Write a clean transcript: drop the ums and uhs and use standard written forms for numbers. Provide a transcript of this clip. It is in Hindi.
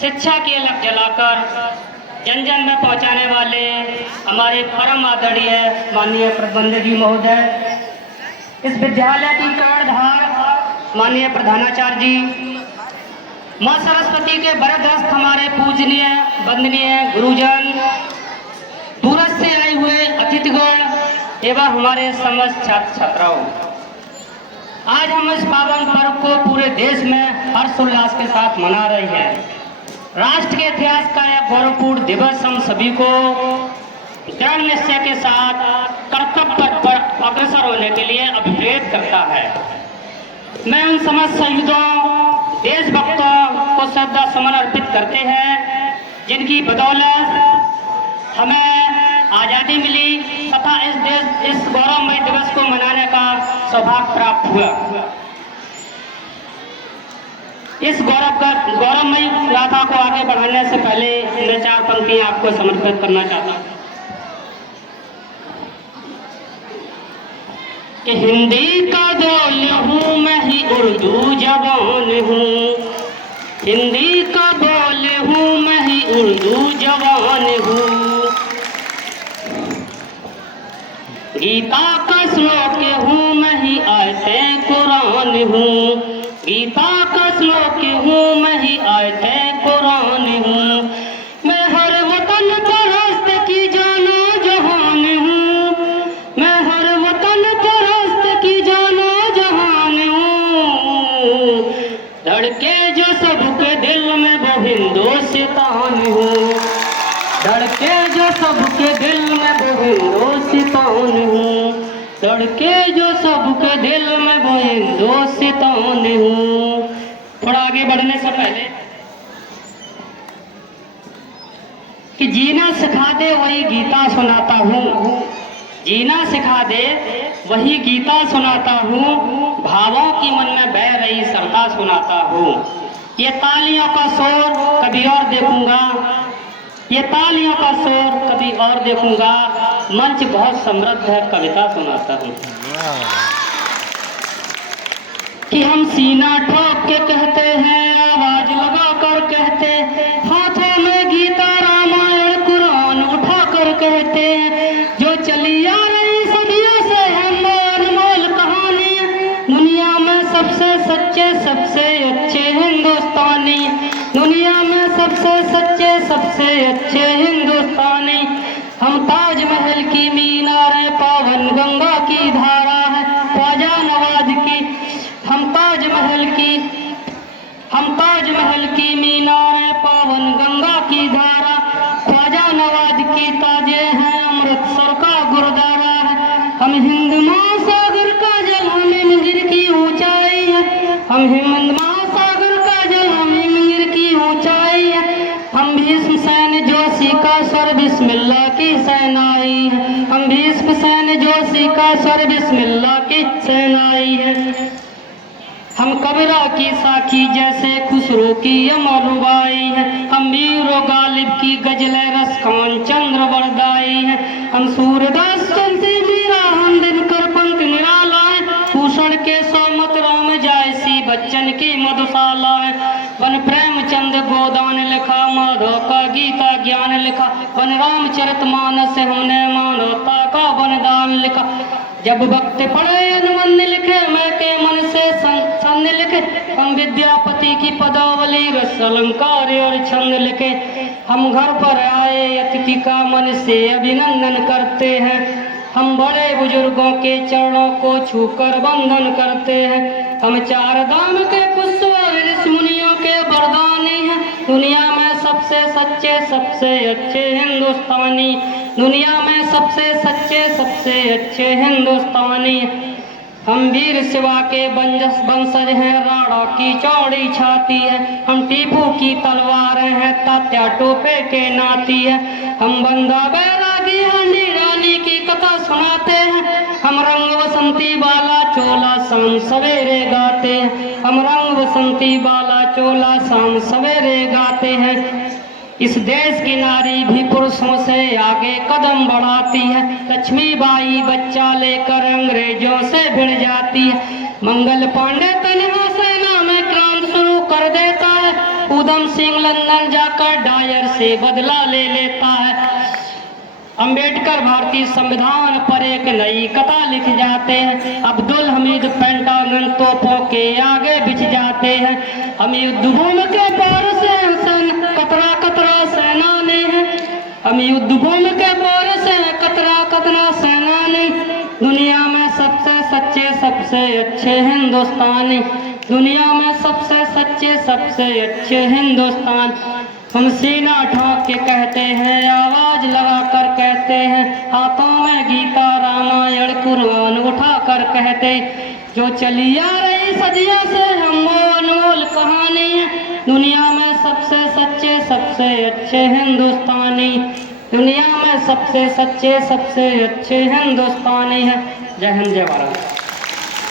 शिक्षा की अलख जलाकर जन जन में पहुंचाने वाले हमारे परम आदरणीय माननीय प्रबंधक जी महोदय, इस विद्यालय की कर्णधार माननीय प्रधानाचार्य जी, माँ सरस्वती के वरदहस्त हमारे पूजनीय वंदनीय गुरुजन, दूरस्थ से आए हुए अतिथिगण एवं हमारे समस्त छात्र छात्राओं, आज हम इस पावन पर्व को पूरे देश में हर्षोल्लास के साथ मना रहे हैं। राष्ट्र के इतिहास का यह गौरवपूर्ण दिवस हम सभी को दृढ़ निश्चय के साथ कर्तव्य पथ पर अग्रसर होने के लिए अभिप्रेरित करता है। मैं उन समस्त शहीदों, देशभक्तों को श्रद्धा सुमन अर्पित करते हैं जिनकी बदौलत हमें आज़ादी मिली तथा इस गौरवमय दिवस को मनाने का सौभाग्य प्राप्त हुआ। इस गौरवमयी गाथा को आगे बढ़ाने से पहले मैं 4 पंक्तियां आपको समर्पित करना चाहता हूं कि हिंदी का बोल हूँ मैं ही उर्दू जवान हूँ, हिंदी का बोल हूँ मैं ही उर्दू जवान हूँ, गीता का श्लोक हूँ मैं ही आयते कुरान हूँ, गीता का श्लोक हूँ मैं ही आयते कुरान हूँ, मैं हर वतन परस्त की जानो जहान हूँ, मैं हर वतन परस्त की जानो जहान हूँ, धड़के जो सबके दिल में वो हिंदुस्तान हूँ, धड़के जो सबके दिल में वो हिंदुस्तान हूँ, धड़के जो सबके दिल में वो हिंदुस्तान हूँ। थोड़ा आगे बढ़ने से पहले कि जीना सिखा दे वही गीता सुनाता हूँ, जीना सिखा दे वही गीता सुनाता हूँ, भावों की मन में बह रही श्रद्धा सुनाता हूँ। ये तालियों का शोर कभी और देखूंगा, ये तालियों का शोर कभी और देखूंगा, मंच बहुत समृद्ध है कविता सुनाता हूँ। कि हम सीना ठोक के कहते हैं, आवाज लगा कर कहते हैं, हाथों में गीता रामायण कुरान उठा कर कहते हैं, जो चली आ रही सदियों से है अनमोल कहानी, दुनिया में सबसे सच्चे सबसे अच्छे हिंदुस्तानी, दुनिया में सबसे सच्चे सबसे अच्छे हिंदुस्तानी, हम ताजमहल की मीनारें पावन गंगा की धारा है ख्वाजा नवाज की, हम ताजमहल की मीनारें पावन गंगा की धारा, ख्वाजा नवाज की ताजे हैं अमृतसर का गुरुद्वारा है, हम हिंद महासागर का जल हमें मिंगिर की ऊंचाई है, हम हिंद महासागर का जल हमें मिंगिर की ऊंचाई है, हम भीष्म सैन जोशी का स्वर बिस्मिल्लाह की सेनाई है, हम भीष्म सैन जोशी का स्वर बिस्मिल्लाह की सेनाई है, हम कबीरा की साखी जैसे खुसरो की अमरुबाई है, हम वीरो गालिब की गजले रसखान चंद्र वरदाई है, हम सूरदास तुलसी मीरा हम दिनकर पंत निराला है, भूषण के सौमत राम जायसी बच्चन की मधुशाला है, वन प्रेमचंद गोदान लिखा, माधव का गीता ज्ञान लिखा, वन रामचरितमानस हमने मानवता का वरदान लिखा, जब वक्त पड़े अनुबंध लिखे मैं के मन से छंद लिखे, हम विद्यापति की पदावली रस अलंकार और छंद लिखे, हम घर पर आए अतिथि का मन से अभिनंदन करते हैं, हम बड़े बुजुर्गों के चरणों को छूकर वंदन करते हैं, हम 4 धाम के पुष्प ऋषि मुनियों के वरदानी हैं, दुनिया में सबसे सच्चे सबसे अच्छे हिंदुस्तानी, दुनिया में सबसे सच्चे सबसे अच्छे हिंदुस्तानी, हम वीर शिवा के वंशज हैं, राणा की चौड़ी छाती है, हम टीपू की तलवार हैं, तात्या टोपे के नाती है, हम बंदा बैरागी हांडी रानी की कथा सुनाते हैं, हम रंग बसंती वाला चोला शाम सवेरे गाते हैं, हम रंग बसंती वाला चोला शाम सवेरे गाते हैं, इस देश की नारी भी पुरुषों से आगे कदम बढ़ाती है, लक्ष्मीबाई बच्चा लेकर अंग्रेजों से भिड़ जाती है, मंगल पांडे तनहा सेना में क्रांति शुरू कर देता है, उधम सिंह लंदन जाकर डायर से बदला ले लेता है। अंबेडकर भारतीय संविधान पर एक नई कथा लिख जाते हैं। अब्दुल हमीद पेंटागन तोपों के आगे बिछ जाते हैं। हम युद्ध भूमि के पार से कतरा कतरा सेना ने हैं। हम युद्ध भूमि के पार से कतरा कतरा सेना ने। दुनिया में सबसे सच्चे सबसे अच्छे हिंदुस्तानी, दुनिया में सबसे सच्चे सबसे अच्छे हिंदुस्तान। हम सीना ठोक के कहते हैं, आवाज लगा कर कहते हैं, हाथों में गीता रामायण कुरान उठा कर कहते, जो चली आ रही सदियों से हम वो अनमोल कहानी है। दुनिया में सबसे सच्चे सबसे अच्छे हिंदुस्तानी, दुनिया में सबसे सच्चे सबसे अच्छे हिंदुस्तानी है। जय हिंद जय भारत।